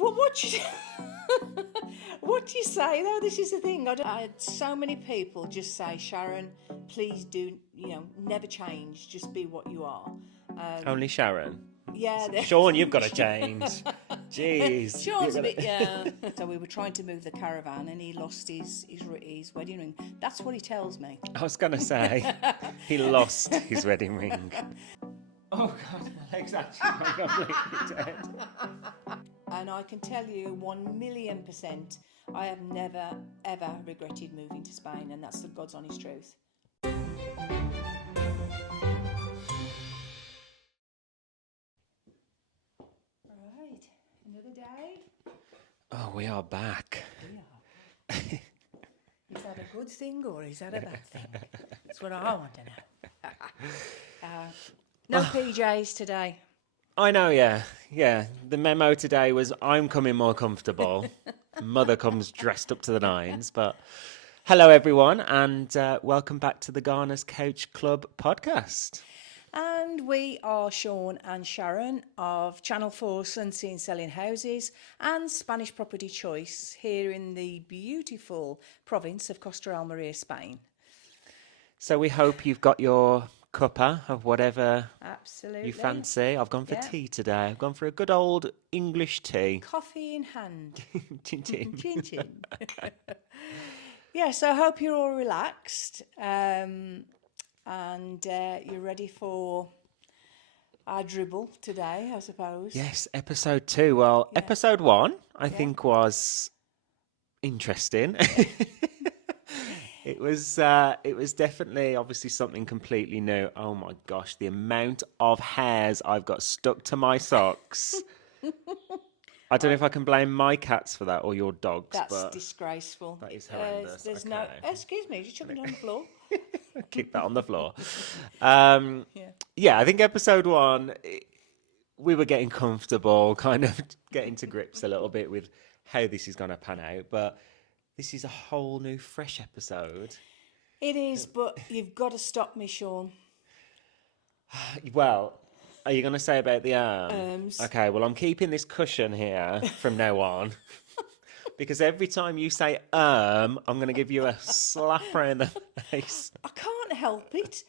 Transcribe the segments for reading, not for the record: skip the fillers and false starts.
What you what do you say though? This is the thing. I had so many people just say, Sharon, please do, never change. Just be what you are. Only Sharon. Yeah, Shaun, you've got to change. Jeez. Sean's a bit, yeah. So we were trying to move the caravan, and he lost his wedding ring. That's what he tells me. I was going to say, he lost his wedding ring. Oh, God, my leg's actually gone completely dead. And I can tell you 1,000,000%, I have never, ever regretted moving to Spain, and that's the God's honest truth. Right, another day. Oh, we are back. Is that a good thing or is that a bad thing? That's what I want to know. No PJs today. I know, yeah. Yeah, the memo today was I'm coming more comfortable. Mother comes dressed up to the nines. But hello, everyone, and welcome back to the Garner's Couch Club podcast. And we are Shaun and Sharon of Channel 4 Sunseeing Selling Houses and Spanish Property Choice here in the beautiful province of Costa Almeria, Spain. So we hope you've got your cuppa of whatever Absolutely. you fancy. I've gone for tea today. I've gone for a good old English tea. Coffee in hand. Chin chin. Chin chin. Yeah, so I hope you're all relaxed. And you're ready for our dribble today, I suppose. Yes, episode 2. Well, episode 1, I think, was interesting. It was definitely, obviously, something completely new. Oh my gosh, the amount of hairs I've got stuck to my socks. I don't know if I can blame my cats for that or your dogs. That's but disgraceful. That is horrendous. There's no. Excuse me, just chuck it on the floor. Kick that on the floor. Yeah, I think episode 1, we were getting comfortable, kind of getting to grips a little bit with how this is going to pan out. But this is a whole new, fresh episode. It is, but you've got to stop me, Shaun. Well, are you going to say about the arms? Okay, well, I'm keeping this cushion here from now on. Because every time you say I'm going to give you a slap around the face. I can't help it.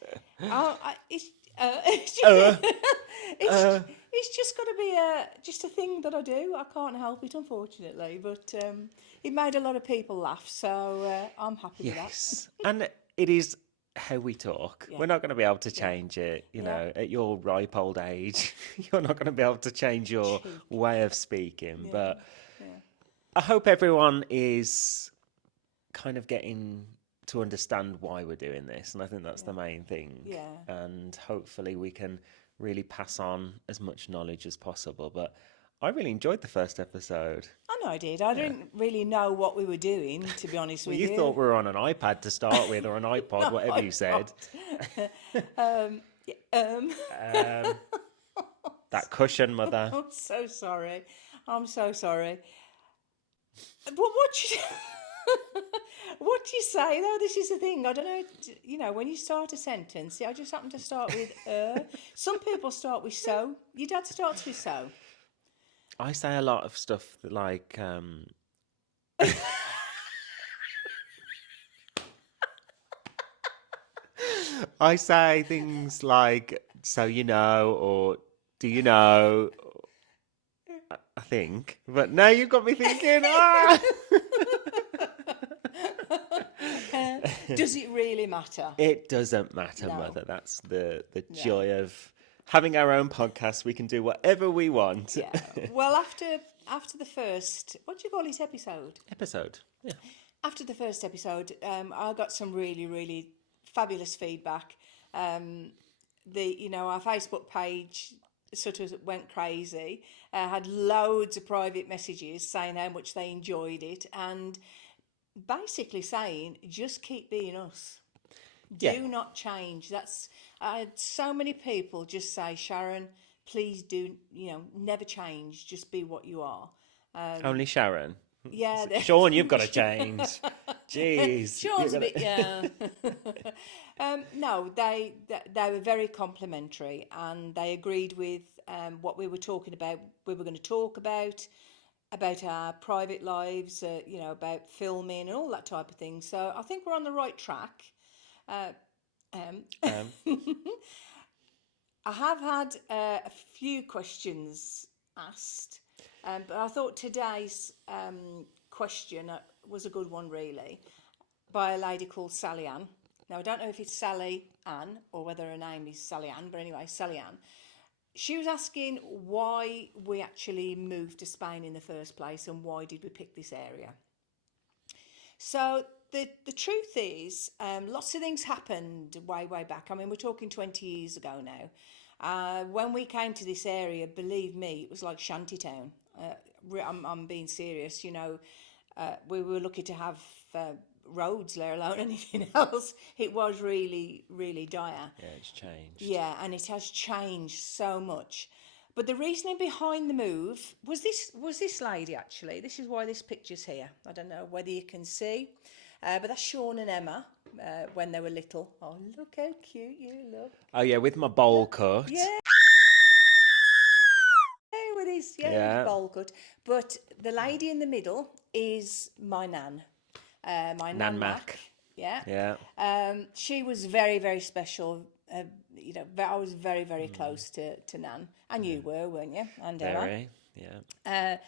It's just got to be just a thing that I do. I can't help it, unfortunately. But it made a lot of people laugh, so I'm happy with that. Yes, and it is how we talk. We're not going to be able to change it. You know, at your ripe old age, you're not going to be able to change your way of speaking. But I hope everyone is kind of getting to understand why we're doing this, and I think that's the main thing. Yeah. And hopefully we can really pass on as much knowledge as possible. But I really enjoyed the first episode. I know I did. I didn't really know what we were doing, to be honest with you. You thought we were on an iPad to start with, or an iPod, whatever you said. That cushion, Mother. I'm so sorry. But what do you say though? This is the thing. I don't know. When you start a sentence, I just happen to start with Some people start with so. Your dad starts with so. I say a lot of stuff that, like, I say things like, so you know, or do you know, I think. But now you've got me thinking, Does it really matter? It doesn't matter, Mother. That's the joy of having our own podcast. We can do whatever we want. Yeah. Well, after the first, what do you call it, episode? Yeah. After the first episode, I got some really, really fabulous feedback. Our Facebook page sort of went crazy. Had loads of private messages saying how much they enjoyed it, and basically saying, just keep being us. Do not change. I had so many people just say, Sharon, please do, never change. Just be what you are. Only Sharon. Yeah. Shaun, you've got to change. Jeez. Shaun's a bit, yeah. No, they were very complimentary, and they agreed with what we were talking about. We were going to talk about. about our private lives, about filming and all that type of thing. So I think we're on the right track. Uh, Um, I have had a few questions asked, but I thought today's question was a good one, really, by a lady called Sally Ann. Now, I don't know if it's Sally Ann or whether her name is Sally Ann, but anyway, Sally Ann. She was asking why we actually moved to Spain in the first place and why did we pick this area. So the truth is, lots of things happened way back. I mean, we're talking 20 years ago now. When we came to this area, believe me, it was like shantytown. I'm being serious. We were lucky to have roads, let alone anything else. It was really, really dire. yeah, it's changed. Yeah, and it has changed so much. But the reasoning behind the move was this lady actually. This is why this picture's here. I don't know whether you can see, but that's Shaun and Emma when they were little. Oh, look how cute you look. Oh yeah, with my bowl cut. Yeah, with his Yeah. bowl cut. But the lady in the middle is my nan, my Nan nan Mac. Yeah. Yeah. She was very, very special. I was very, very close to Nan, and you were, weren't you? And Emma. Very. Yeah.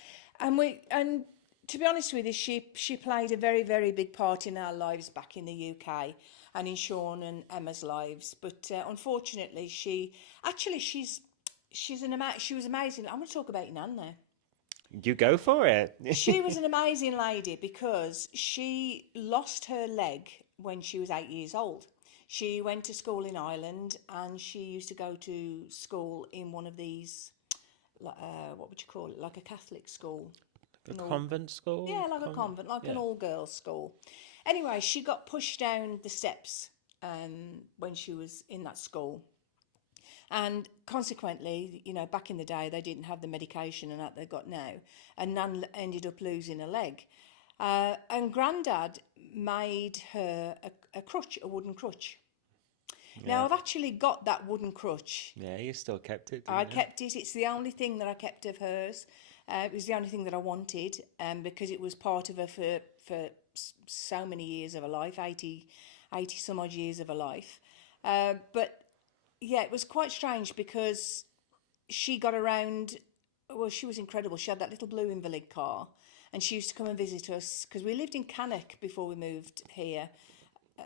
And to be honest with you, she played a very, very big part in our lives back in the UK and in Shaun and Emma's lives. But unfortunately, she's she was amazing. I'm going to talk about Nan now. You go for it. She was an amazing lady because she lost her leg when she was 8 years old. She went to school in Ireland and she used to go to school in one of these, what would you call it, like a Catholic school. A convent school? Yeah, like a convent, like an all-girls school. Anyway, she got pushed down the steps when she was in that school. And consequently, back in the day, they didn't have the medication and that they've got now. And Nan ended up losing a leg. And Grandad made her a crutch, a wooden crutch. Yeah. Now, I've actually got that wooden crutch. Yeah, you still kept it, I kept it. It's the only thing that I kept of hers. It was the only thing that I wanted because it was part of her for so many years of her life, 80 some odd years of her life. But yeah, it was quite strange because she got around. Well, she was incredible. She had that little blue invalid car, and she used to come and visit us because we lived in Cannock before we moved here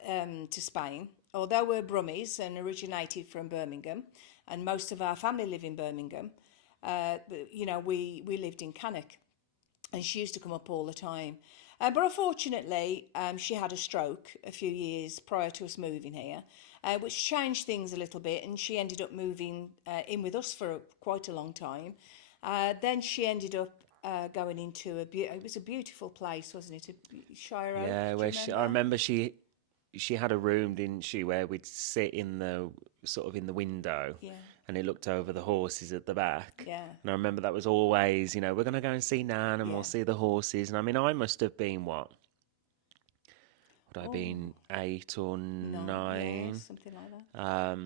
to Spain. Although we're Brummies and originated from Birmingham, and most of our family live in Birmingham, we lived in Cannock, and she used to come up all the time. But unfortunately, she had a stroke a few years prior to us moving here, which changed things a little bit, and she ended up moving in with us for quite a long time. Then she ended up going into it was a beautiful place, wasn't it? Shire Oak. Yeah, where I remember she had a room, didn't she, where we'd sit in the sort of in the window. Yeah. And it looked over the horses at the back. Yeah. And I remember that was always, we're going to go and see Nan and we'll see the horses. And I mean, I must have been what? Would I been 8 or 9? Yeah, something like that.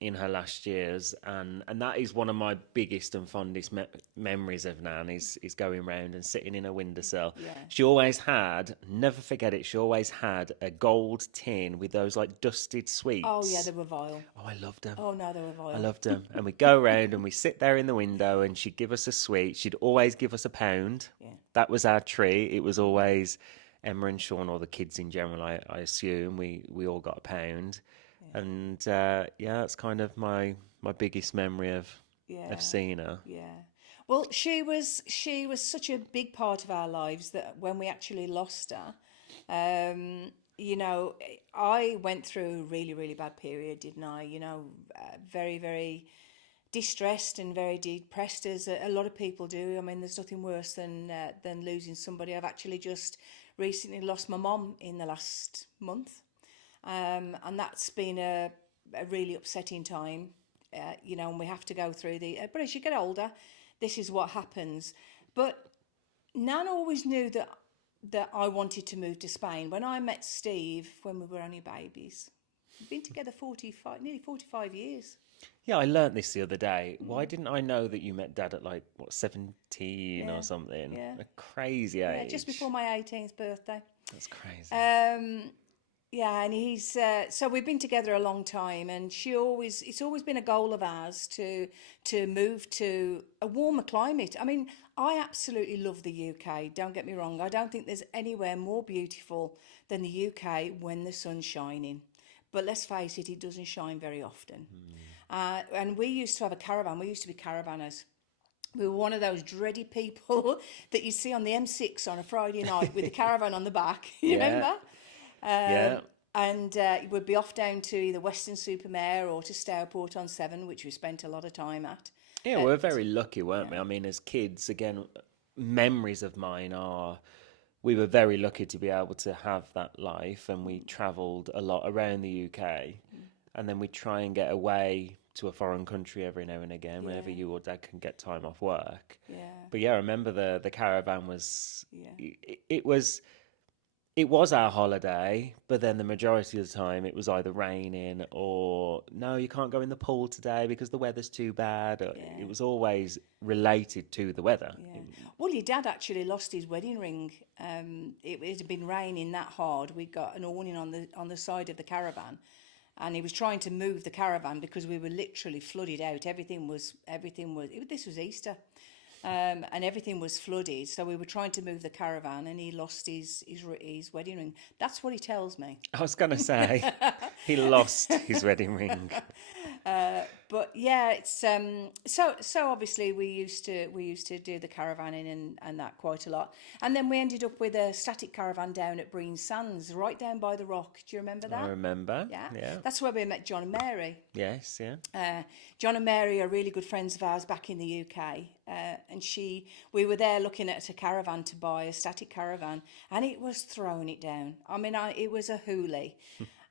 In her last years, and that is one of my biggest and fondest memories of Nan is going round and sitting in a windowsill. Yeah. She always had, never forget it, she always had a gold tin with those like dusted sweets. Oh yeah, they were vile. Oh, I loved them. Oh no, they were vile. I loved them. And we'd go round and we'd sit there in the window and she'd give us a sweet. She'd always give us a £1. Yeah. That was our treat. It was always Emma and Shaun, or the kids in general, I assume. We all got a £1. Yeah. And that's kind of my biggest memory of seeing her. Yeah. Well, she was such a big part of our lives that when we actually lost her, I went through a really, really bad period, didn't I? Very, very distressed and very depressed, as a lot of people do. I mean, there's nothing worse than losing somebody. I've actually just recently lost my mom in the last month, and that's been a really upsetting time. And we have to go through but as you get older, this is what happens. But Nan always knew that I wanted to move to Spain. When I met Steve when we were only babies, we've been together nearly 45 years. Yeah, I learnt this the other day. Why didn't I know that you met Dad at like, what, 17 Yeah, or something? yeah, A crazy yeah. Just before age. my 18th birthday. That's crazy. Um, yeah, and he's so we've been together a long time, and it's always been a goal of ours to move to a warmer climate. I mean, I absolutely love the UK. Don't get me wrong. I don't think there's anywhere more beautiful than the UK when the sun's shining. But let's face it, it doesn't shine very often. And we used to have a caravan. We used to be caravanners. We were one of those dready people that you see on the M6 on a Friday night with the caravan on the back. You Yeah, remember? yeah. And we'd be off down to either Weston-super-Mare or to Stourport on Severn, which we spent a lot of time at. Yeah, we Uh, were very lucky, weren't yeah, we? I mean, as kids, again, memories of mine are we were very lucky to be able to have that life, and we travelled a lot around the UK, and then we try and get away to a foreign country every now and again whenever yeah, you or Dad can get time off work. yeah, But yeah, I remember the caravan was yeah, it was our holiday, but then the majority of the time it was either raining or no, you can't go in the pool today because the weather's too bad. It yeah, was always related to the weather. yeah. Well, your dad actually lost his wedding ring. It had been raining that hard. We got an awning on the side of the caravan, and he was trying to move the caravan because we were literally flooded out. This was Easter, and everything was flooded. So we were trying to move the caravan, and he lost his wedding ring. That's what he tells me. I was going to say he lost his wedding ring. But yeah, it's so obviously we used to do the caravanning and that quite a lot, and then we ended up with a static caravan down at Breen Sands, right down by the rock. Do you remember I that? remember. Yeah, Yeah. that's where we met John and Mary. Yes. Yeah. John and Mary are really good friends of ours back in the UK, and we were there looking at a caravan to buy, a static caravan, and it was throwing it down. I mean, it was a hoolie.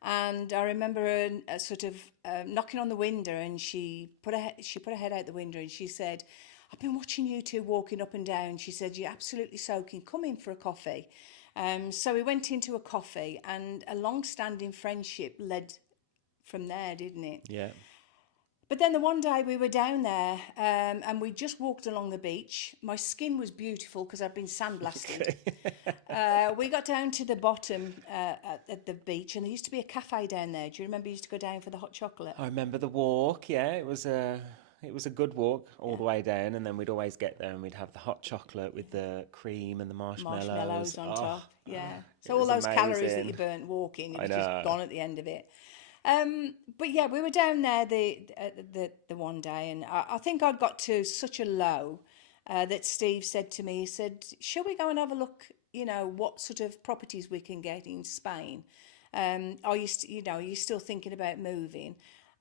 And I remember her sort of knocking on the window, and she put her head out the window, and she said, "I've been watching you two walking up and down." She said, "You're absolutely soaking. Come in for a coffee." So we went into a coffee, and a long-standing friendship led from there, didn't it? Yeah. But then the one day we were down there, and we just walked along the beach. My skin was beautiful because I've been sandblasted. We got down to the bottom at the beach, and there used to be a cafe down there. Do you remember you used to go down for the hot chocolate? I remember the walk. Yeah, it was a good walk all Yeah. the way down, and then we'd always get there and we'd have the hot chocolate with the cream and the marshmallows. Marshmallows on Oh, top. Yeah. it So all was those calories that you amazing. burnt walking, it I was just know. gone at the end of it. But yeah, we were down there the one day, and I think I'd got to such a low that Steve said to me, he said, "Shall we go and have a look? You know, what sort of properties we can get in Spain? Are you still thinking about moving?"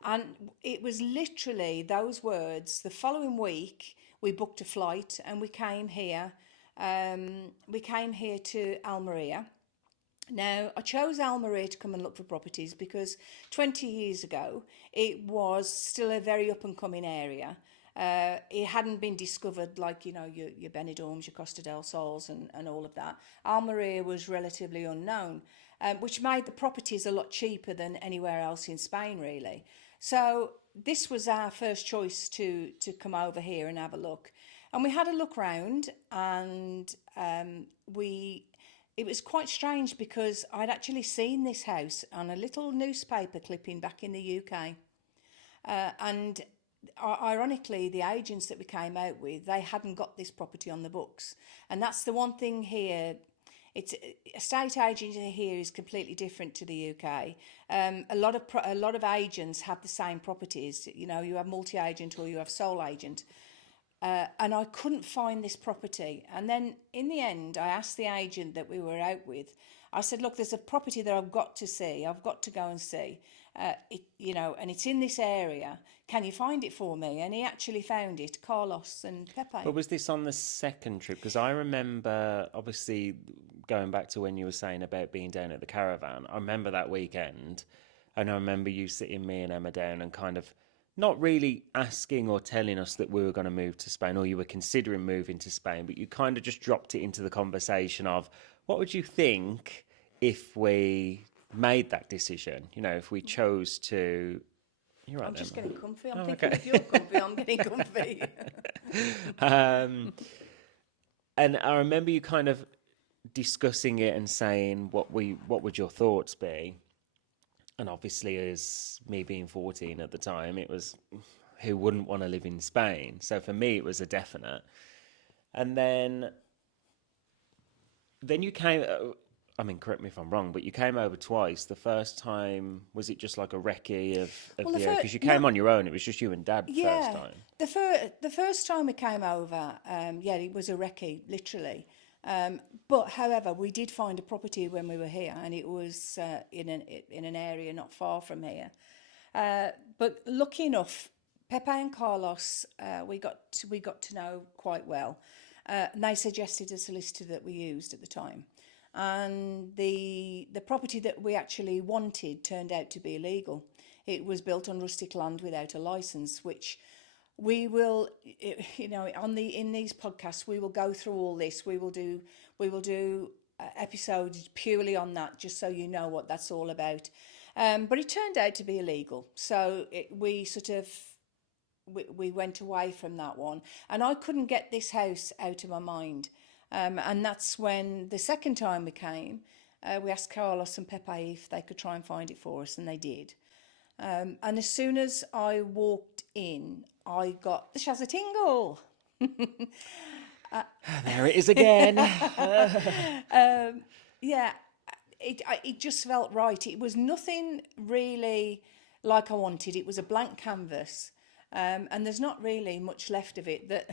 And it was literally those words. The following week, we booked a flight and we came here. We came here to Almeria. Now, I chose Almeria to come and look for properties because 20 years ago it was still a very up and coming area. It hadn't been discovered like, your Benidorms, your Costa del Sols, and all of that. Almeria was relatively unknown, which made the properties a lot cheaper than anywhere else in Spain, really. So, this was our first choice to come over here and have a look. And we had a look round, and we it was quite strange because I'd actually seen this house on a little newspaper clipping back in the UK. And ironically, the agents that we came out with, they hadn't got this property on the books. And that's the one thing here. It's estate agency here is completely different to the UK. A lot of agents have the same properties. You know, you have multi-agent or you have sole agent. And I couldn't find this property. And then in the end, I asked the agent that we were out with, I said, "Look, there's a property that I've got to see. I've got to go and see. And it's in this area. Can you find it for me?" And he actually found it, Carlos and Pepe. But was this on the second trip? Because I remember, obviously, going back to when you were saying about being down at the caravan. I remember that weekend, and I remember you sitting me and Emma down and kind of not really asking or telling us that we were going to move to Spain or you were considering moving to Spain, but you kind of just dropped it into the conversation of what would you think if we made that decision? You know, if we chose to You're right I'm there, just man. getting comfy. I'm Oh, thinking okay. if you're comfy, I'm getting comfy. um, and I remember you kind of discussing it and saying what would your thoughts be? And obviously, as me being 14 at the time, it was who wouldn't want to live in Spain. So for me, it was a definite. And then you came. I mean, correct me if I'm wrong, but you came over twice. The first time, was it just like a recce of Well, the the area? first Because you no, came on your own. It was just you and Dad the first yeah, time. the first time we came over, yeah, it was a recce, literally. But however, we did find a property when we were here, and it was in an area not far from here. But lucky enough, Pepe and Carlos, we got to know quite well. And they suggested a solicitor that we used at the time, and the property that we actually wanted turned out to be illegal. It was built on rustic land without a license, which we will, in these podcasts, we will go through all this. We will do episodes purely on that, just so you know what that's all about. But it turned out to be illegal, so we went away from that one, and I couldn't get this house out of my mind. And that's when the second time we came, we asked Carlos and Pepe if they could try and find it for us, and they did. And as soon as I walked in, I got the Shazza tingle. There it is again. Yeah, it just felt right. It was nothing really like I wanted. It was a blank canvas, and there's not really much left of it that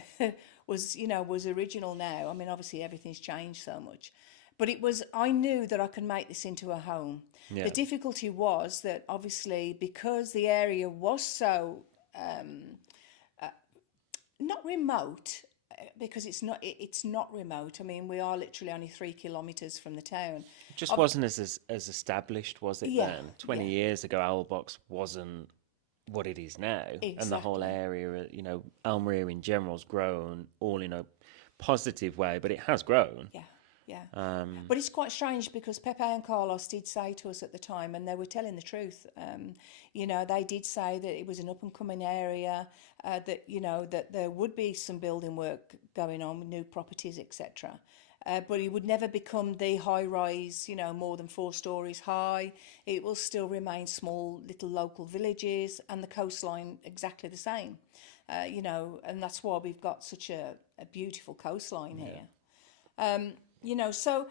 was original now. I mean, obviously everything's changed so much, but it was. I knew that I could make this into a home. The Yeah. difficulty was that obviously because the area was so not remote, because it's not remote. I mean, we are literally only 3 kilometers from the town. It just Ob- wasn't as established, was it yeah, then? 20 yeah, years ago, Owlbox wasn't what it is now. And the whole exactly. area, Almeria in general's grown all in a positive way, but it has grown. Yeah, yeah. Um, But it's quite strange because Pepe and Carlos did say to us at the time, and they were telling the truth. They did say that it was an up and coming area, that there would be some building work going on with new properties, etc. But it would never become the high rise, more than 4 stories high. It will still remain small little local villages, and the coastline exactly the same. And that's why we've got such a beautiful coastline yeah. here. So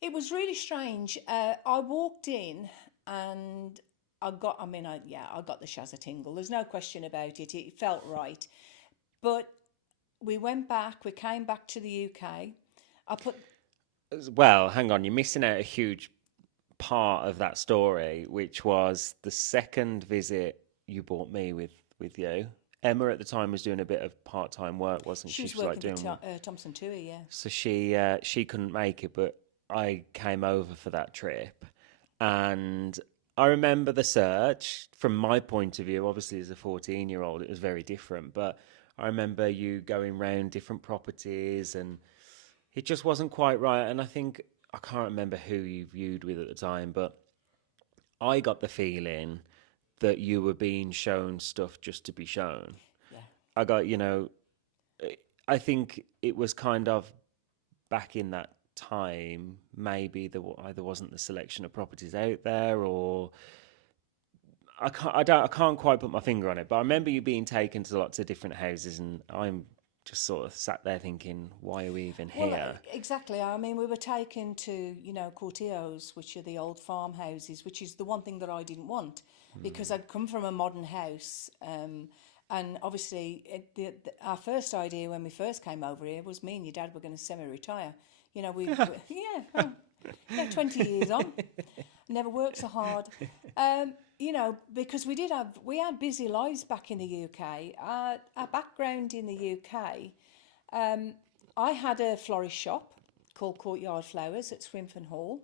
it was really strange. I walked in and I got the Shazza tingle. There's no question about it. It felt right. But we came back to the UK. I put, Well, hang on, you're missing out a huge part of that story, which was the second visit you brought me with you. Emma at the time was doing a bit of part time work, wasn't she she? was She was like working for doing. Thompson Tui, yeah. So she couldn't make it, but I came over for that trip, and I remember the search from my point of view. Obviously, as a 14-year-old, it was very different, but I remember you going round different properties, and it just wasn't quite right. And I can't remember who you viewed with at the time, but I got the feeling that you were being shown stuff just to be shown. Yeah. I got, I think it was kind of back in that time, maybe there either wasn't the selection of properties out there, or I can't quite put my finger on it. But I remember you being taken to lots of different houses, and I'm just sort of sat there thinking, why are we even Well, here? exactly. I mean, we were taken to, cortillos, which are the old farmhouses, which is the one thing that I didn't want because Mm. I'd come from a modern house. And obviously, our first idea when we first came over here was me and your dad were going to semi-retire. Yeah, well, yeah, 20 years on. Never worked so hard. Because we had busy lives back in the UK. Our background in the UK, I had a florist shop called Courtyard Flowers at Swinfen Hall,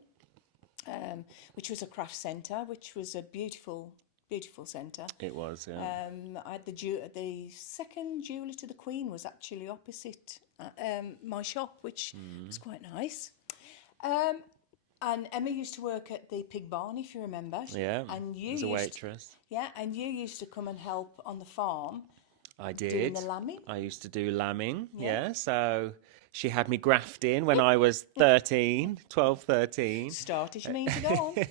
which was a craft centre, which was a beautiful, beautiful centre. It was, yeah. I had the second jeweller to the Queen was actually opposite my shop, which was quite nice. Um, And Emma used to work at the pig barn, if you remember. Yeah, And you as a used to, waitress. yeah, and you used to come and help on the farm I doing the did. lambing. I used to do lambing, Yeah. yeah. So she had me grafting when I was 13, 12, 13. Started, you mean to go on?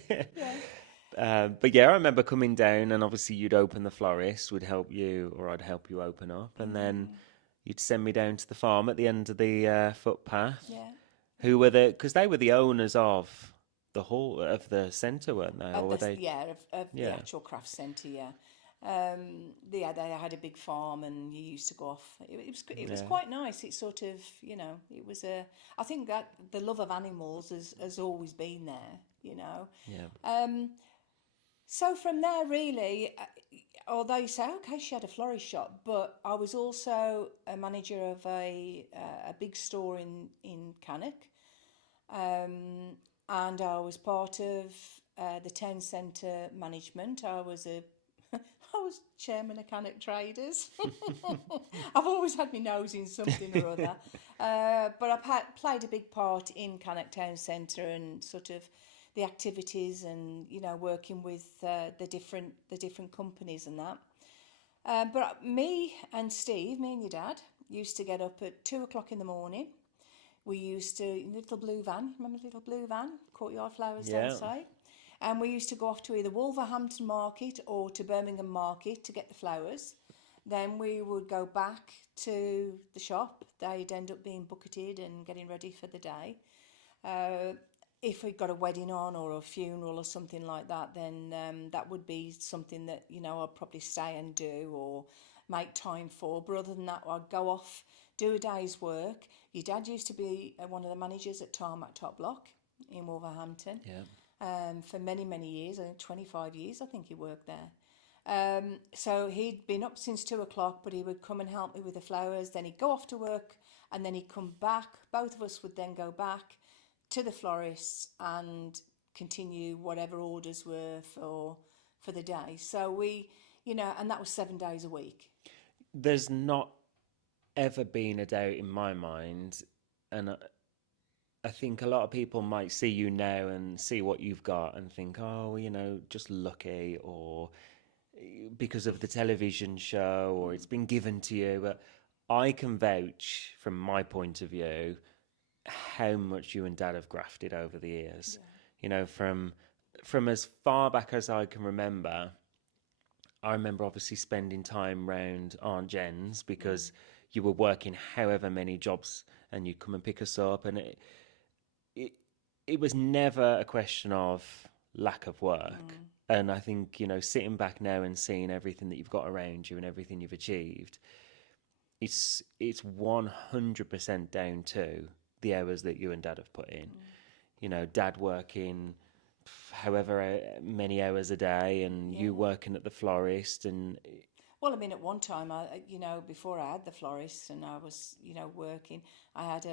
Yeah. But yeah, I remember coming down and obviously you'd open the florist, would help you, or I'd help you open up. And then you'd send me down to the farm at the end of the footpath. Yeah. Who were the, because they were the owners of the hall, of the centre, weren't they? Or Of were the they? yeah of the Yeah. actual craft centre, yeah. Yeah, they had a big farm, and you used to go off. It was Yeah. quite nice. It sort of, it was a. I think that the love of animals has always been there, you know. Yeah. So from there, really, although you say, okay, she had a florist shop, but I was also a manager of a big store in Cannock, and I was part of the town centre management. I was a I was chairman of Cannock Traders. I've always had my nose in something or other, but I've played a big part in Cannock Town Centre and sort of the activities, and working with the different companies and that. But me and your dad, used to get up at 2 o'clock in the morning. We used to, in the little blue van, remember the little blue van, Courtyard Flowers Yeah. downside? And we used to go off to either Wolverhampton Market or to Birmingham Market to get the flowers. Then we would go back to the shop. They'd end up being bucketed and getting ready for the day. Uh, if we got a wedding on or a funeral or something like that, then that would be something that I'd probably stay and do or make time for. But other than that, I'd go off, do a day's work. Your dad used to be one of the managers at Tarmac Top Block in Wolverhampton, Yeah. for many, many years. I think 25 years, I think he worked there. So he'd been up since 2 o'clock, but he would come and help me with the flowers. Then he'd go off to work, and then he'd come back. Both of us would then go back to the florists and continue whatever orders were for the day. So and that was 7 days a week. There's not ever been a doubt in my mind, and I think a lot of people might see you now and see what you've got and think, oh, just lucky, or because of the television show, or it's been given to you. But I can vouch from my point of view how much you and Dad have grafted over the years. Yeah. From as far back as I can remember, I remember obviously spending time round Aunt Jen's because you were working however many jobs, and you'd come and pick us up, and it, it was never a question of lack of work. And I think, sitting back now and seeing everything that you've got around you and everything you've achieved, it's 100% down to the hours that you and Dad have put in. Dad working however many hours a day, and Yeah. you working at the florist, and Well, I mean, at one time, before I had the florist and I was, working, I had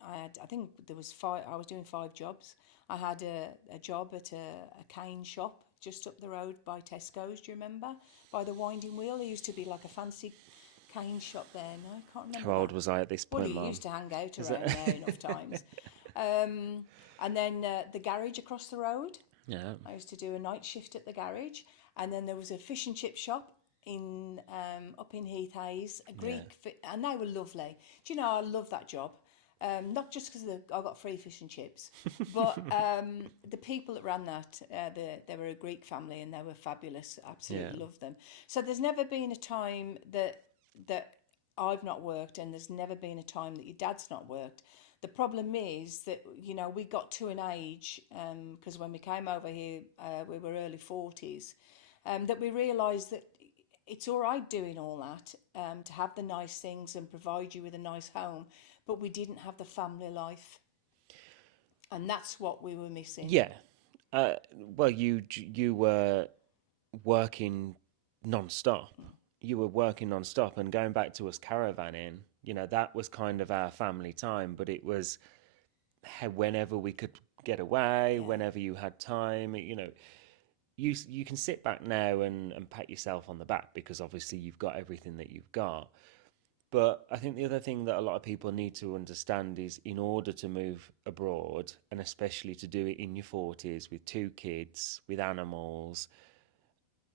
I think there was five. I was doing 5 jobs. I had a job at a cane shop just up the road by Tesco's. Do you remember? By the Winding Wheel, there used to be like a fancy cane shop there. No, I can't remember how old that. was I at this Well, point, you Mum? used to hang out Is around it? there enough times. And then the garage across the road. Yeah. I used to do a night shift at the garage, and then there was a fish and chip shop in up in Heath Hayes, a and they were lovely. Do you know, I love that job. Not just because I got free fish and chips, but the people that ran that, they were a Greek family and they were fabulous. Absolutely Yeah. loved them. So there's never been a time that I've not worked, and there's never been a time that your dad's not worked. The problem is that we got to an age, because when we came over here, we were early 40s, that we realised that it's all right doing all that, to have the nice things and provide you with a nice home, but we didn't have the family life, and that's what we were missing. Yeah. Uh, well, you were working non-stop. You were working non-stop, and going back to us caravanning, that was kind of our family time, but it was whenever we could get away, Yeah. whenever you had time, you can sit back now and pat yourself on the back because obviously you've got everything that you've got. But I think the other thing that a lot of people need to understand is in order to move abroad, and especially to do it in your 40s with 2 kids, with animals,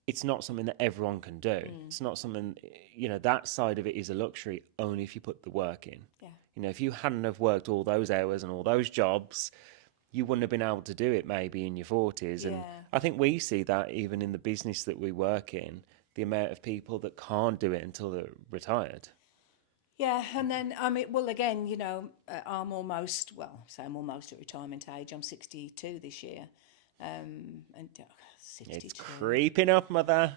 it's not something that everyone can do. It's not something, that side of it is a luxury only if you put the work in. Yeah. If you hadn't have worked all those hours and all those jobs, you wouldn't have been able to do it maybe in your 40s. And Yeah. I think we see that even in the business that we work in, the amount of people that can't do it until they're retired. Yeah, and then I mean, well, again, I'm almost, well, say I'm almost at retirement age. I'm 62 this year, and It's 62. creeping up, mother.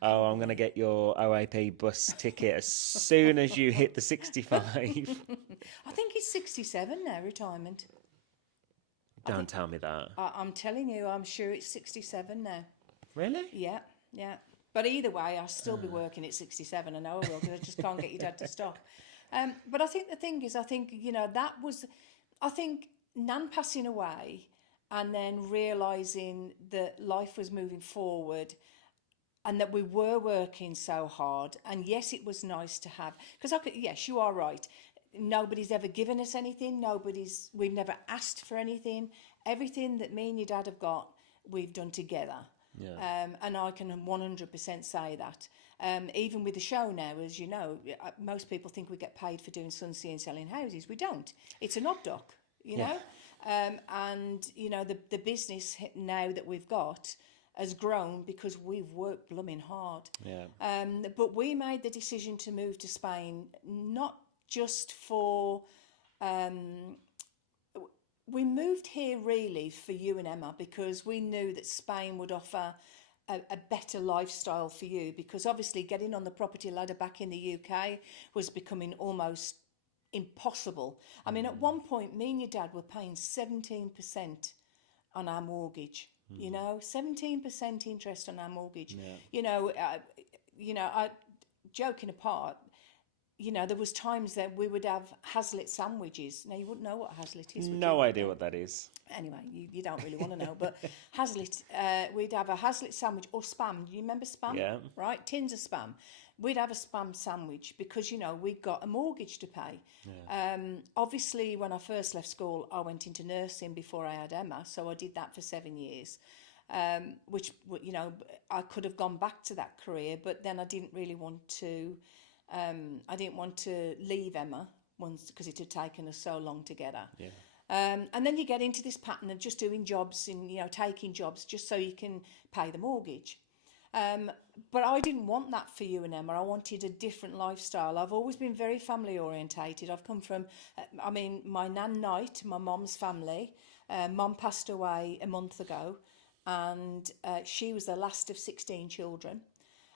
I Oh, can't I'm going to believe. get your OAP bus ticket as soon as you hit the 65. I think it's 67 now, retirement. I Don't think tell me that. I'm telling you, I'm sure it's 67 now. Really? Yeah, yeah. But either way, I'll still be working at 67. I know I will because I just can't get your dad to stop. But I think the thing is, I think, that was, I think Nan passing away and then realising that life was moving forward and that we were working so hard. And yes, it was nice to have, because yes, you are right. Nobody's ever given us anything. We've never asked for anything. Everything that me and your dad have got, we've done together. Yeah. And I can 100% say that. Even with the show now, as you know, most people think we get paid for doing Sunsea and selling houses. We don't. It's an odd doc, you Yeah. know. And the business now that we've got has grown because we've worked blooming hard. Yeah. But we made the decision to move to Spain not just for. We moved here really for you and Emma because we knew that Spain would offer a better lifestyle for you, because obviously getting on the property ladder back in the UK was becoming almost impossible. I mean, at one point, me and your dad were paying 17% on our mortgage. 17% interest on our mortgage. Yeah. I joking apart, there was times that we would have Hazlitt sandwiches. Now, you wouldn't know what Hazlitt is, would you? No idea what that is. Anyway, you don't really want to know, but Hazlitt, we'd have a Hazlitt sandwich or spam. Do you remember spam? Yeah. Right, tins of spam. We'd have a spam sandwich because we'd got a mortgage to pay. Yeah. Obviously, when I first left school, I went into nursing before I had Emma, so I did that for 7 years. Which I could have gone back to that career, but then I didn't really want to. I didn't want to leave Emma once because it had taken us so long to get her. Yeah. And then you get into this pattern of just doing jobs and taking jobs just so you can pay the mortgage. But I didn't want that for you and Emma. I wanted a different lifestyle. I've always been very family orientated. I've come from, my nan Knight, my mom's family. Mom passed away a month ago, and she was the last of 16 children.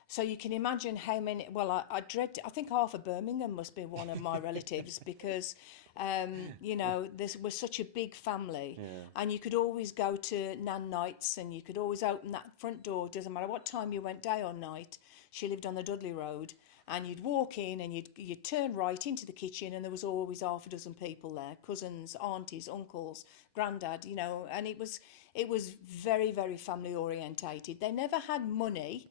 So you can imagine how many. Well, I think half of Birmingham must be one of my relatives because, this was such a big family, and you could always go to Nan Knight's, and you could always open that front door. Doesn't matter what time you went, day or night. She lived on the Dudley Road, and you'd walk in and you'd turn right into the kitchen, and there was always half a dozen people there: cousins, aunties, uncles, granddad. And it was very, very family orientated. They never had money.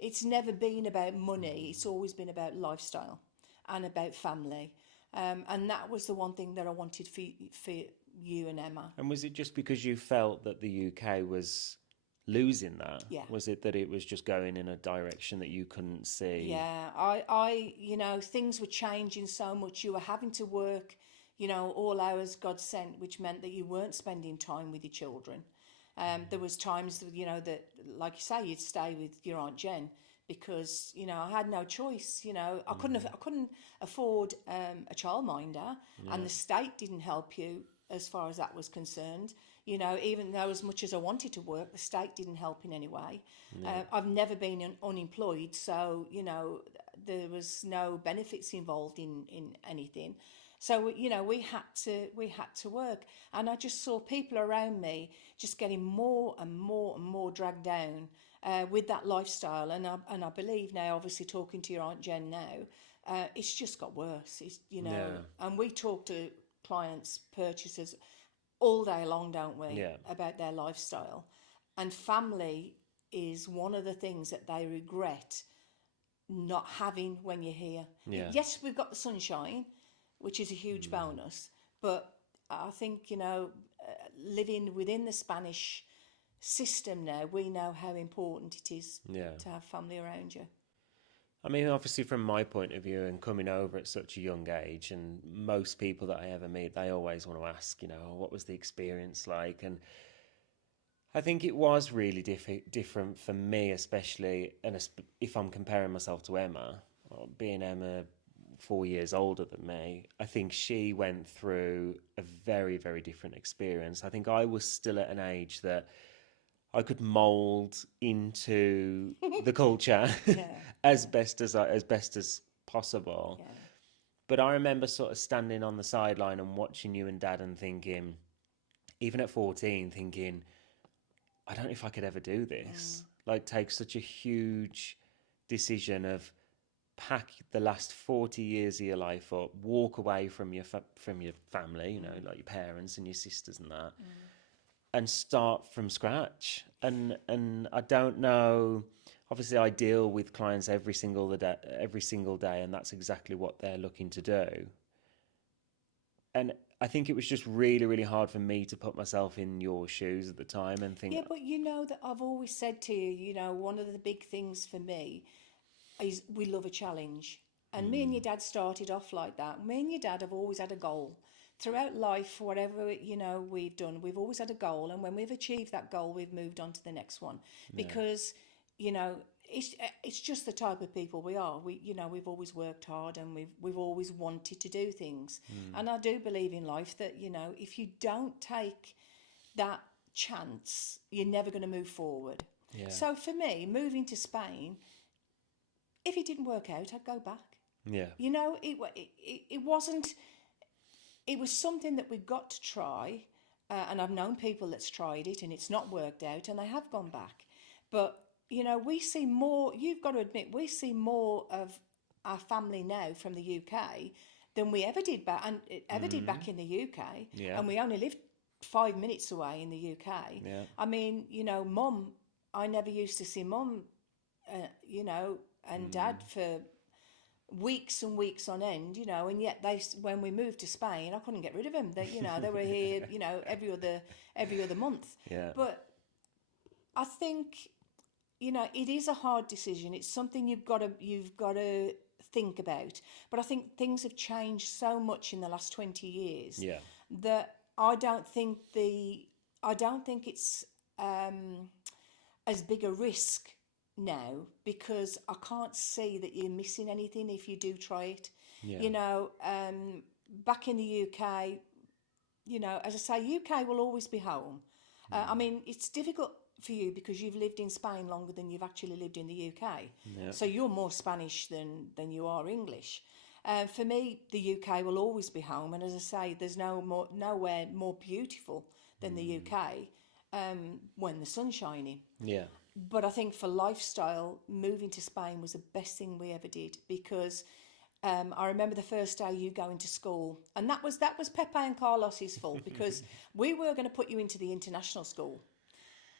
It's never been about money. It's always been about lifestyle and about family. And that was the one thing that I wanted for you and Emma. And was it just because you felt that the UK was losing that? Yeah. Was it that it was just going in a direction that you couldn't see? Yeah, things were changing so much. You were having to work, all hours God sent, which meant that you weren't spending time with your children. There was times that, that, like you say, you'd stay with your Aunt Jen because I had no choice. I couldn't afford a childminder, and the state didn't help you as far as that was concerned. Even though as much as I wanted to work, the state didn't help in any way. I've never been unemployed, so there was no benefits involved in anything. So we had to work, and I just saw people around me just getting more and more and more dragged down with that lifestyle. And I believe now, obviously talking to your Aunt Jen now, it's just got worse. And we talk to clients, purchasers all day long, don't we? Yeah. About their lifestyle, and family is one of the things that they regret not having when you're here. Yeah. Yes, we've got the sunshine, which is a huge bonus, but I think, living within the Spanish system now, we know how important it is Yeah. to have family around you. I mean, obviously, from my point of view, and coming over at such a young age, and most people that I ever meet, they always want to ask, what was the experience like? And I think it was really different for me, especially, and if I'm comparing myself to Emma, being Emma 4 years older than me, I think she went through a very, very different experience. I think I was still at an age that I could mold into the culture Yeah, as best as possible. yeah. But I remember sort of standing on the sideline and watching you and Dad and thinking, even at 14, thinking, I don't know if I could ever do this. Like, take such a huge decision of pack the last 40 years of your life up, walk away from your family, like your parents and your sisters and that, and start from scratch. And I don't know. Obviously, I deal with clients every single day, and that's exactly what they're looking to do. And I think it was just really, really hard for me to put myself in your shoes at the time and think, Yeah, but that I've always said to you, one of the big things for me is we love a challenge. And me and your dad started off like that. Me and your dad have always had a goal. Throughout life, whatever, we've done, we've always had a goal. And when we've achieved that goal, we've moved on to the next one. yeah, Because, you know, it's just the type of people we are. We've always worked hard and we've always wanted to do things. And I do believe in life that, if you don't take that chance, you're never going to move forward. yeah, So for me, moving to Spain, if it didn't work out, I'd go back. yeah, It wasn't. It was something that we got to try, and I've known people that's tried it and it's not worked out, and they have gone back. But we see more. You've got to admit, we see more of our family now from the UK than we ever did back in the UK, yeah, and we only lived 5 minutes away in the UK. yeah, I mean, Mum. I never used to see Mum, and Dad for weeks and weeks on end, and yet when we moved to Spain, I couldn't get rid of them. They were here, every other month. yeah, But I think, it is a hard decision. It's something you've got to think about. But I think things have changed so much in the last 20 years yeah, that I don't think it's as big a risk now, because I can't see that you're missing anything if you do try it. yeah, Back in the UK, as I say, UK will always be home. I mean, it's difficult for you because you've lived in Spain longer than you've actually lived in the UK. yeah, So you're more Spanish than you are English. For me, the UK will always be home. And as I say, there's nowhere more beautiful than the UK when the sun's shining. yeah, But I think for lifestyle, moving to Spain was the best thing we ever did, because I remember the first day you going to school, and that was Pepe and Carlos's fault, because we were going to put you into the international school,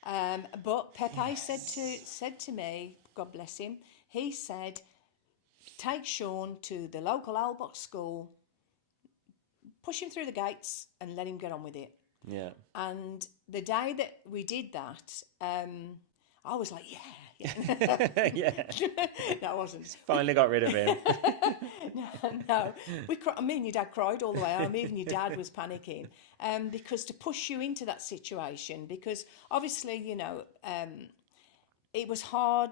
but Pepe said to me, God bless him, he said, take Shaun to the local Albox school, push him through the gates, and let him get on with it. yeah, And the day that we did that, I was like, yeah. yeah. No, I wasn't. Finally got rid of him. No. Me and your dad cried all the way home. Even your dad was panicking, because to push you into that situation, because obviously, it was hard.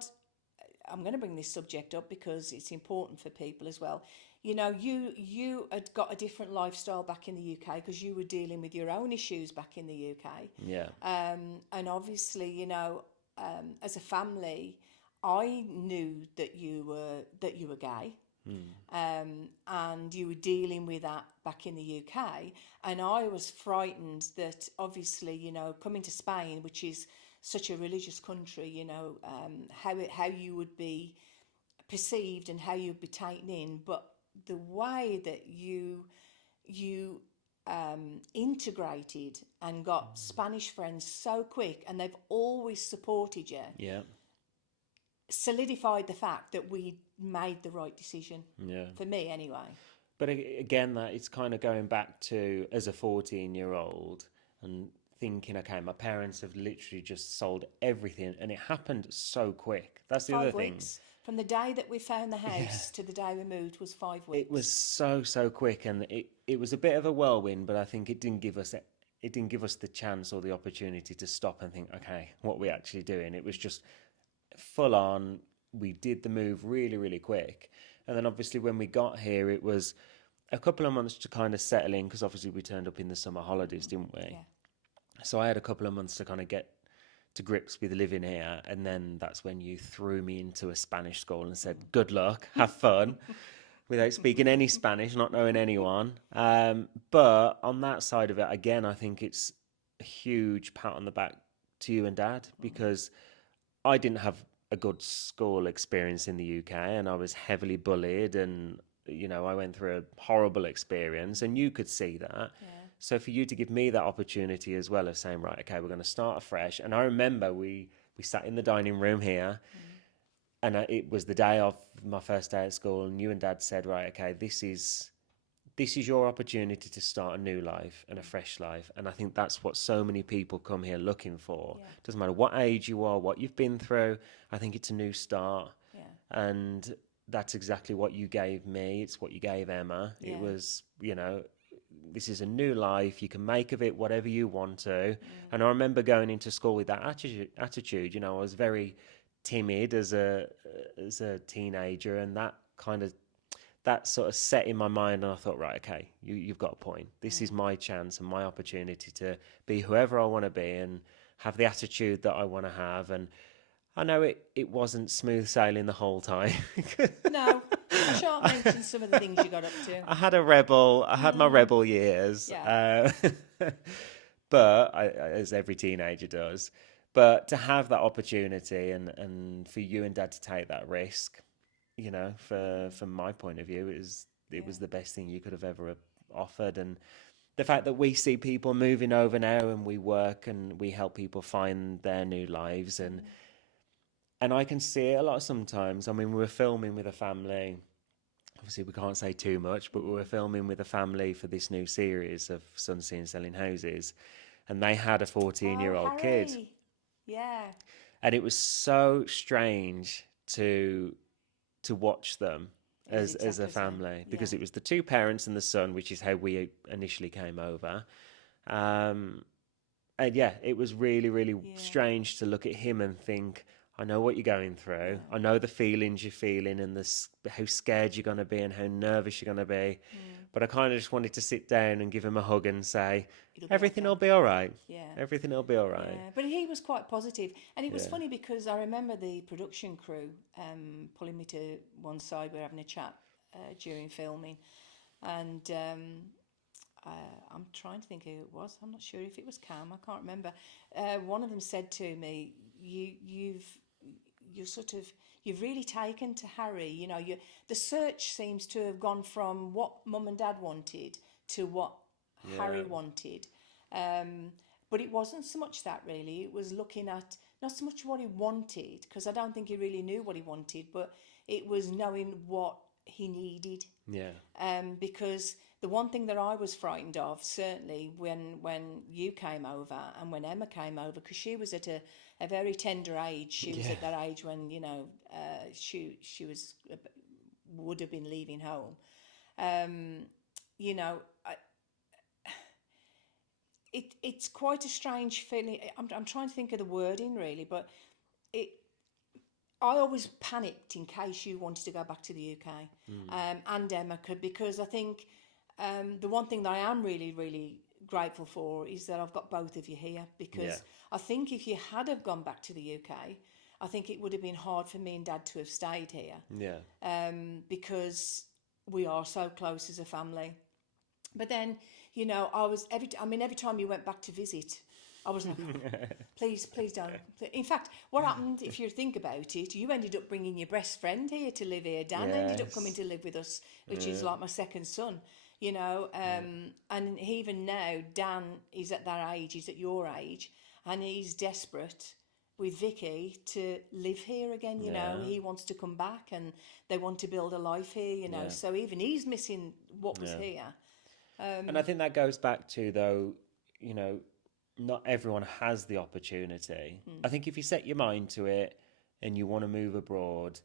I'm going to bring this subject up because it's important for people as well. You had got a different lifestyle back in the UK because you were dealing with your own issues back in the UK. Yeah, And obviously, as a family, I knew that you were gay, and you were dealing with that back in the UK. And I was frightened that obviously, coming to Spain, which is such a religious country, how you would be perceived and how you'd be taken in. But the way that you integrated and got Spanish friends so quick, and they've always supported you. yeah, solidified the fact that we made the right decision. Yeah. For me, anyway. But again, that it's kind of going back to as a 14-year-old and thinking, okay, my parents have literally just sold everything, and it happened so quick. That's the other Five thing. weeks. From the day that we found the Yeah. house to the day we moved was 5 weeks. It was so quick, and it was a bit of a whirlwind, but I think it didn't give us the chance or the opportunity to stop and think, okay, what are we actually doing? It was just full on. We did the move really, really quick. And then obviously when we got here, it was a couple of months to kind of settle in, because obviously we turned up in the summer holidays, didn't we? Yeah. So I had a couple of months to kind of get to grips with living here. And then that's when you threw me into a Spanish school and said, good luck, have fun, without speaking any Spanish, not knowing anyone. But on that side of it, again, I think it's a huge pat on the back to you and Dad, because I didn't have a good school experience in the UK, and I was heavily bullied, and I went through a horrible experience, and you could see that. Yeah. So for you to give me that opportunity as well, of saying, right, okay, we're going to start afresh. And I remember we sat in the dining room here, and it was the day of my first day at school, and you and Dad said, right, okay, this is your opportunity to start a new life and a fresh life. And I think that's what so many people come here looking for. Yeah. Doesn't matter what age you are, what you've been through. I think it's a new start. Yeah. And that's exactly what you gave me. It's what you gave Emma. Yeah. It was, this is a new life. You can make of it whatever you want to. And I remember going into school with that attitude. I was very timid as a teenager, and that sort of set in my mind, and I thought, right, okay, you've got a point. This is my chance and my opportunity to be whoever I want to be and have the attitude that I want to have. And I know it wasn't smooth sailing the whole time. No, I shan't mention some of the things you got up to. I had my rebel years. Yeah. But as every teenager does. But to have that opportunity and for you and Dad to take that risk, from my point of view, it was the best thing you could have ever offered. And the fact that we see people moving over now, and we work and we help people find their new lives, and I can see it a lot sometimes. I mean, we were filming with a family. Obviously, we can't say too much, but we were filming with a family for this new series of Sunseeing Selling Houses, and they had a 14-year-old kid. Yeah. And it was so strange to watch them as a family, because it was the two parents and the son, which is how we initially came over. And yeah, it was really, really strange to look at him and think, I know what you're going through. I know the feelings you're feeling, and how scared you're going to be and how nervous you're going to be. But I kind of just wanted to sit down and give him a hug and say, everything will be all right. Yeah. Everything will be all right. Yeah. But he was quite positive. And it was funny because I remember the production crew pulling me to one side. We were having a chat during filming. And I'm trying to think who it was. I'm not sure if it was Cam. I can't remember. One of them said to me, you've really taken to Harry. The search seems to have gone from what Mum and Dad wanted to what Harry wanted. But it wasn't so much that, really. It was looking at not so much what he wanted, because I don't think he really knew what he wanted, but it was knowing what he needed. Yeah. Because the one thing that I was frightened of, certainly when you came over and when Emma came over, because she was at a very tender age. She was at that age when she would have been leaving home. It's quite a strange feeling. I'm trying to think of the wording, really, but I always panicked in case you wanted to go back to the UK, and Emma could, because I think the one thing that I am really, really grateful for is that I've got both of you here, because I think if you had have gone back to the UK, I think it would have been hard for me and Dad to have stayed here. Yeah. Because we are so close as a family. But then, every time you went back to visit, I was like, please don't. In fact, what happened, if you think about it, you ended up bringing your best friend here to live here. Dan ended up coming to live with us, which is like my second son, and even now, Dan is at that age, he's at your age, and he's desperate with Vicky to live here again. You know, Yeah. he wants to come back, and they want to build a life here. You know, Yeah. so even he's missing what was Yeah. here. And I think that goes back to, though, you know, not everyone has the opportunity. I think if you set your mind to it and you want to move abroad,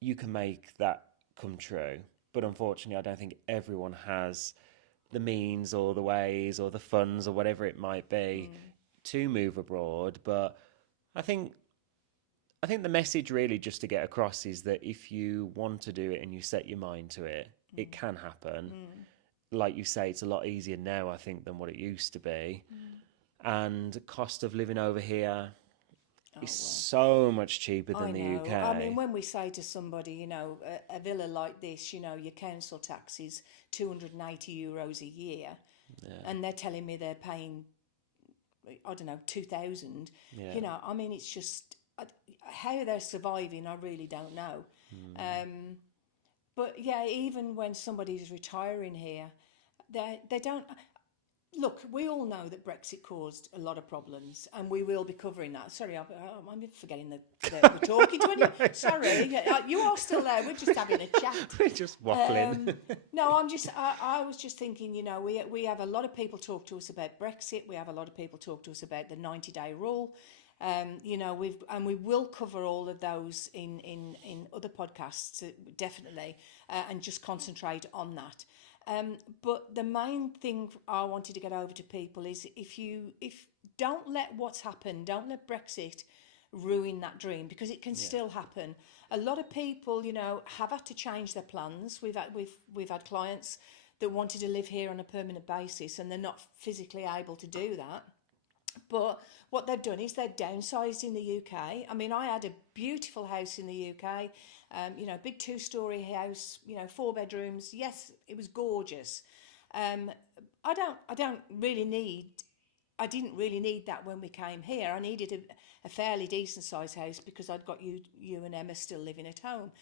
you can make that come true. But unfortunately, I don't think everyone has the means or the ways or the funds or whatever it might be to move abroad. But I think the message really just to get across is that if you want to do it and you set your mind to it, it can happen. Like you say, it's a lot easier now, I think, than what it used to be. And the cost of living over here Oh is well. so much cheaper than I the know. I mean, UK. when we say to somebody, you know, a villa like this, you know, your council tax is €280 a year, Yeah, and they're telling me they're paying, I don't know, 2,000. yeah, You know, I mean, it's just how they're surviving. I really don't know. But yeah, even when somebody's retiring here, they don't. Look, we all know that Brexit caused a lot of problems, and we will be covering that. Sorry, I'm forgetting that we're talking to anyone. Sorry, you are still there. We're just having a chat. we're just waffling. No, I was just thinking, you know, we have a lot of people talk to us about Brexit. We have a lot of people talk to us about the 90-day rule. You know, we will cover all of those in other podcasts, definitely, and just concentrate on that. But the main thing I wanted to get over to people is if don't let what's happened, don't let Brexit ruin that dream, because it can Yeah, still happen. A lot of people, you know, have had to change their plans. We've had clients that wanted to live here on a permanent basis, and they're not physically able to do that. But what they've done is they've downsized in the UK. I mean, I had a beautiful house in the UK, you know, big two-story house, you know, 4 bedrooms. Yes, it was gorgeous. Um, I don't really need. I didn't really need that when we came here. I needed a fairly decent sized house because I'd got you and Emma still living at home.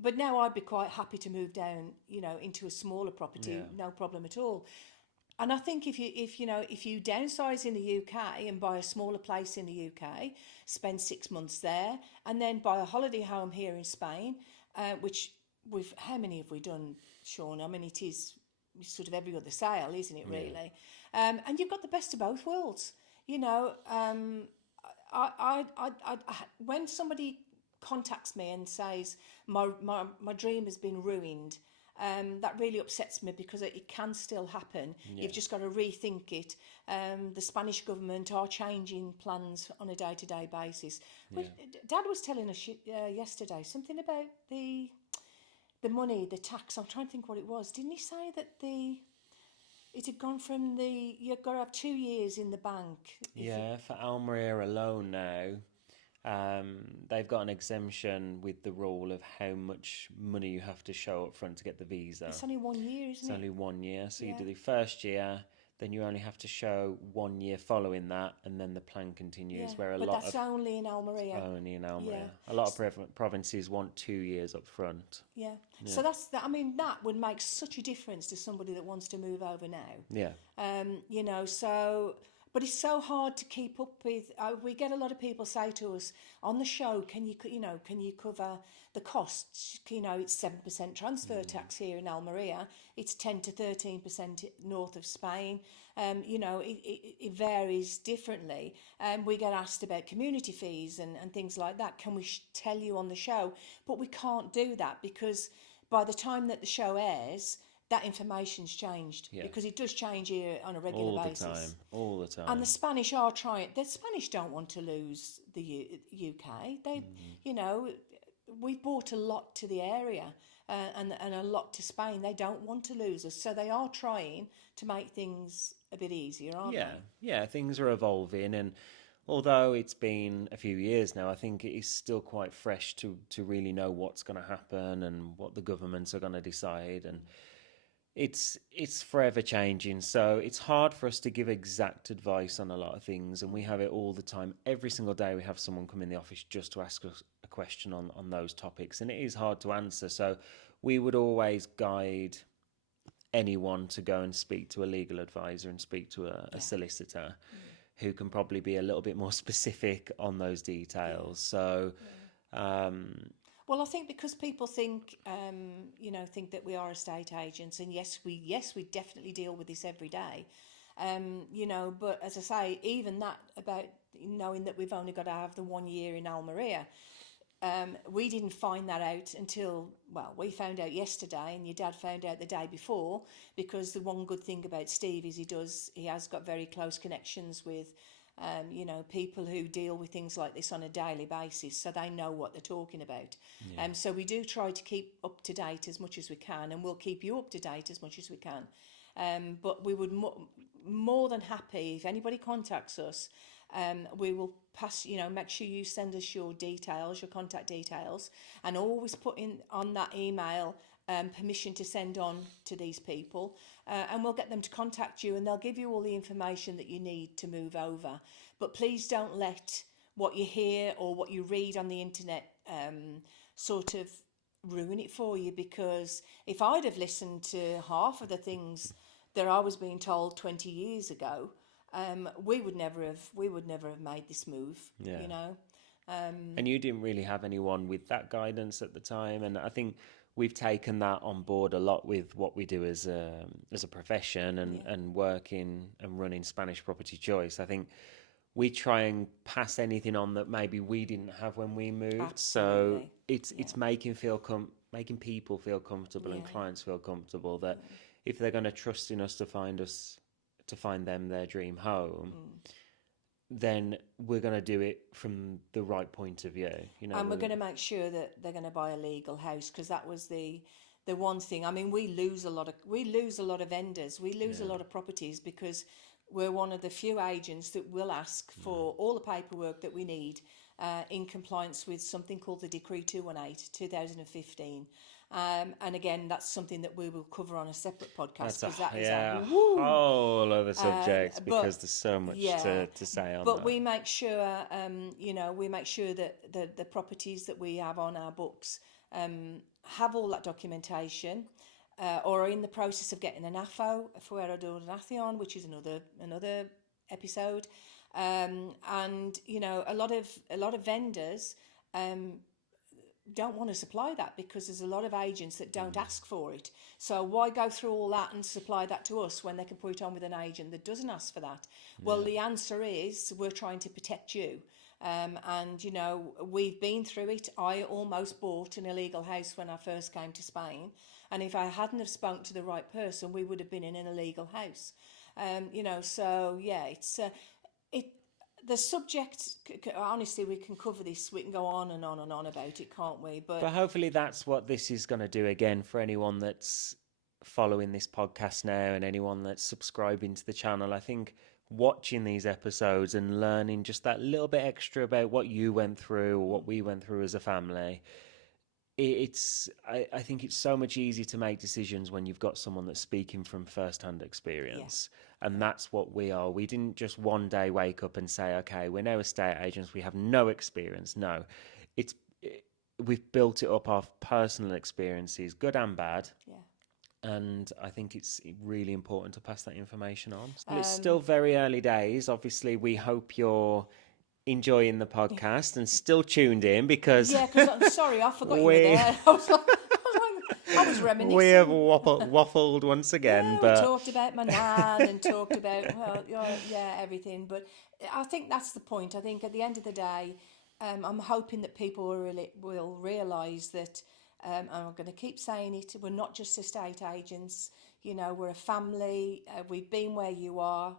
But now I'd be quite happy to move down, you know, into a smaller property, yeah, no problem at all. And I think if you downsize in the UK and buy a smaller place in the UK, spend 6 months there, and then buy a holiday home here in Spain, which we've how many have we done, Sean? I mean, it is sort of every other sale, isn't it? yeah, Really, and you've got the best of both worlds. You know, when somebody contacts me and says my dream has been ruined, that really upsets me because it can still happen. yeah, You've just got to rethink it. The Spanish government are changing plans on a day-to-day basis. yeah. Dad was telling us yesterday something about the money, the tax. I'm trying to think what it was. Didn't he say that it had gone from you've got to have 2 years in the bank? Yeah, for Almeria alone now, they've got an exemption with the rule of how much money you have to show up front to get the visa. It's only 1 year, isn't It's it? only 1 year, so you Yeah. do the first year, then you only have to show 1 year following that, and then the plan Yeah, continues. Where a but lot that's of only in Almeria. only in Yeah. Almeria, a lot of provinces want 2 years up front. Yeah. Yeah, So that's that. I mean, that would make such a difference to somebody that wants to move over now. yeah, You know, so, but it's so hard to keep up with. We get a lot of people say to us on the show, can you cover the costs? You know, it's 7% transfer tax here in Almeria. It's 10 to 13% north of Spain. You know, it varies differently. We get asked about community fees and things like that. Can we tell you on the show? But we can't do that because by the time that the show airs, that information's changed, yeah. because it does change here on a regular All the basis. time, all the And the time. Spanish are trying. The Spanish don't want to lose the UK. You know, we've bought a lot to the area, and a lot to Spain. They don't want to lose us, so they are trying to make things a bit easier, aren't Yeah, they? yeah. Things are evolving, and although it's been a few years now, I think it is still quite fresh to really know what's going to happen and what the governments are going to decide, and it's forever changing. So it's hard for us to give exact advice on a lot of things, and we have it all the time. Every single day we have someone come in the office just to ask us a question on those topics, and it is hard to answer. So we would always guide anyone to go and speak to a legal advisor and speak to a Yeah. solicitor, who can probably be a little bit more specific on those details. So, well, I think because people think, think that we are estate agents, and yes, we definitely deal with this every day. But as I say, even that about knowing that we've only got to have the 1 year in Almeria, we didn't find that out until, well, we found out yesterday, and your dad found out the day before, because the one good thing about Steve is he has got very close connections with, people who deal with things like this on a daily basis, so they know what they're talking about. So we do try to keep up to date as much as we can, and we'll keep you up to date as much as we can. But we would more than happy if anybody contacts us. We will pass, make sure you send us your details, your contact details, and always put in on that email permission to send on to these people, and we'll get them to contact you, and they'll give you all the information that you need to move over. But please don't let what you hear or what you read on the internet sort of ruin it for you, because if I'd have listened to half of the things that I was being told 20 years ago, we would never have made this move. And you didn't really have anyone with that guidance at the time, and I think we've taken that on board a lot with what we do as a profession, and working and running Spanish Property Choice. I think we try and pass anything on that maybe we didn't have when we moved. Absolutely. So it's making people feel comfortable, and clients feel comfortable that if they're going to trust in us to find them their dream home, then we're going to do it from the right point of view. And we're going to make sure that they're going to buy a legal house, because that was the one thing. I mean, we lose a lot of vendors, we lose a lot of properties, because we're one of the few agents that will ask for all the paperwork that we need in compliance with something called the Decree 218 2015. And again, that's something that we will cover on a separate podcast, because that is a whole other subject, because there's so much to say on that. But we make sure, that the properties that we have on our books have all that documentation, or are in the process of getting an AFO, Fuera de Ordenación, which is another episode. And a lot of vendors don't want to supply that, because there's a lot of agents that don't ask for it. So why go through all that and supply that to us when they can put it on with an agent that doesn't ask for that? Well, the answer is we're trying to protect you. And we've been through it. I almost bought an illegal house when I first came to Spain, and if I hadn't have spoken to the right person, we would have been in an illegal house. So yeah, it's the subject, honestly, we can cover this. We can go on and on and on about it, can't we? But hopefully that's what this is going to do again for anyone that's following this podcast now, and anyone that's subscribing to the channel. I think watching these episodes and learning just that little bit extra about what you went through, or what we went through as a family, I think it's so much easier to make decisions when you've got someone that's speaking from first-hand experience. And that's what we are. We didn't just one day wake up and say, okay, we're now estate agents, we have no experience. No, we've built it up off personal experiences, good and bad. And I think it's really important to pass that information on. But it's still very early days. Obviously, we hope you're enjoying the podcast and still tuned in, because because I'm sorry, I forgot you were there. I was reminiscing. We have waffled once again, but we talked about my nan and talked about everything. But I think that's the point. I think at the end of the day, I'm hoping that people will realise that. And I'm going to keep saying it. We're not just estate agents. We're a family. We've been where you are.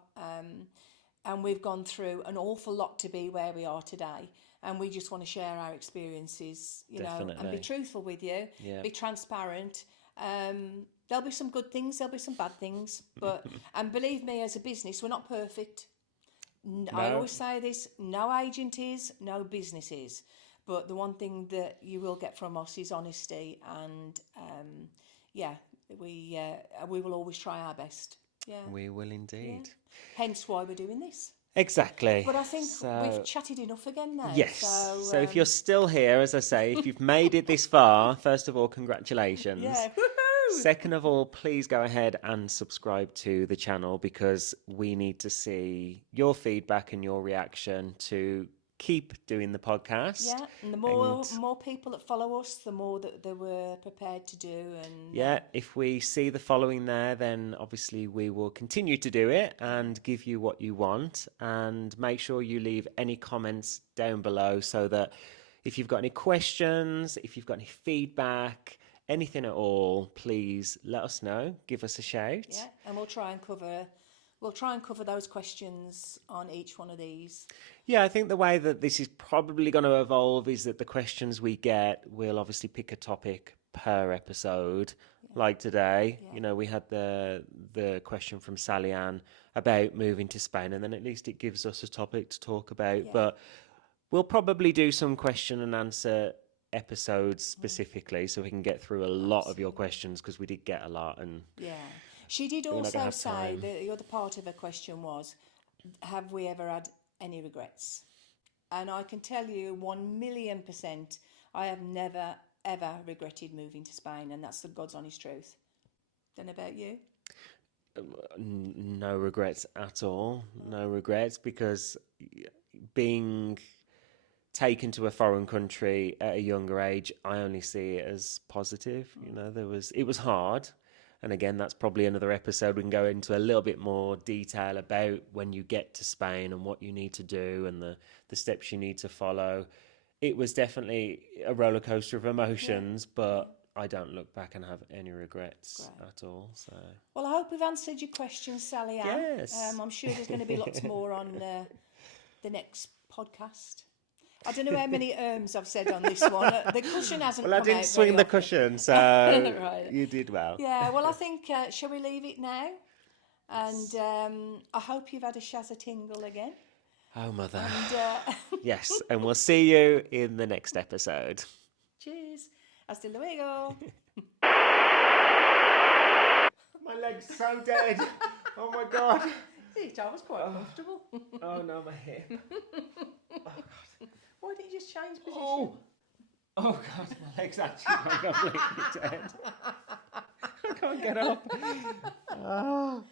And we've gone through an awful lot to be where we are today. And we just want to share our experiences, and be truthful with you, be transparent. There'll be some good things, there'll be some bad things. But and believe me, as a business, we're not perfect. No. I always say this, no agent is, no business is. But the one thing that you will get from us is honesty. And, we will always try our best. Yeah, we will indeed. Yeah. Hence why we're doing this. Exactly. But I think we've chatted enough again now. Yes. So if you're still here, as I say, if you've made it this far, first of all, congratulations. Yeah. Second of all, please go ahead and subscribe to the channel because we need to see your feedback and your reaction to keep doing the podcast. Yeah, and the more people that follow us, the more that they were prepared to do. And yeah, if we see the following there, then obviously we will continue to do it and give you what you want. And make sure you leave any comments down below so that if you've got any questions, if you've got any feedback, anything at all, please let us know. Give us a shout. yeah, and we'll try and cover those questions on each one of these. Yeah, I think the way that this is probably going to evolve is that the questions we get, we'll obviously pick a topic per episode. Like today, we had the question from Sally Ann about moving to Spain, and then at least it gives us a topic to talk about. Yeah. But we'll probably do some question and answer episodes specifically so we can get through a lot of your questions because we did get a lot. And yeah, she did not gonna also have say time. the other part of her question was, have we ever had any regrets? And I can tell you 1,000,000%, I have never ever regretted moving to Spain, and that's the God's honest truth. Don't know about you. No regrets at all. No regrets, because being taken to a foreign country at a younger age, I only see it as positive. It was hard. And again, that's probably another episode. We can go into a little bit more detail about when you get to Spain and what you need to do and the steps you need to follow. It was definitely a roller coaster of emotions, but I don't look back and have any regrets at all. So, well, I hope we've answered your questions, Sally Ann. yes. I'm sure there's going to be lots more on the next podcast. I don't know how many I've said on this one. The cushion hasn't Well, I come didn't out swing very the often. cushion, so Right. you did well. Yeah, well, I think, shall we leave it now? And I hope you've had a shazza tingle again. Oh, mother. And Yes, and we'll see you in the next episode. cheers. Hasta luego. My leg's so dead. Oh, my God. See, I was quite comfortable. Oh, no, my hip. Why didn't you just change position? Oh, God, my leg's actually completely dead. I can't get up. Oh.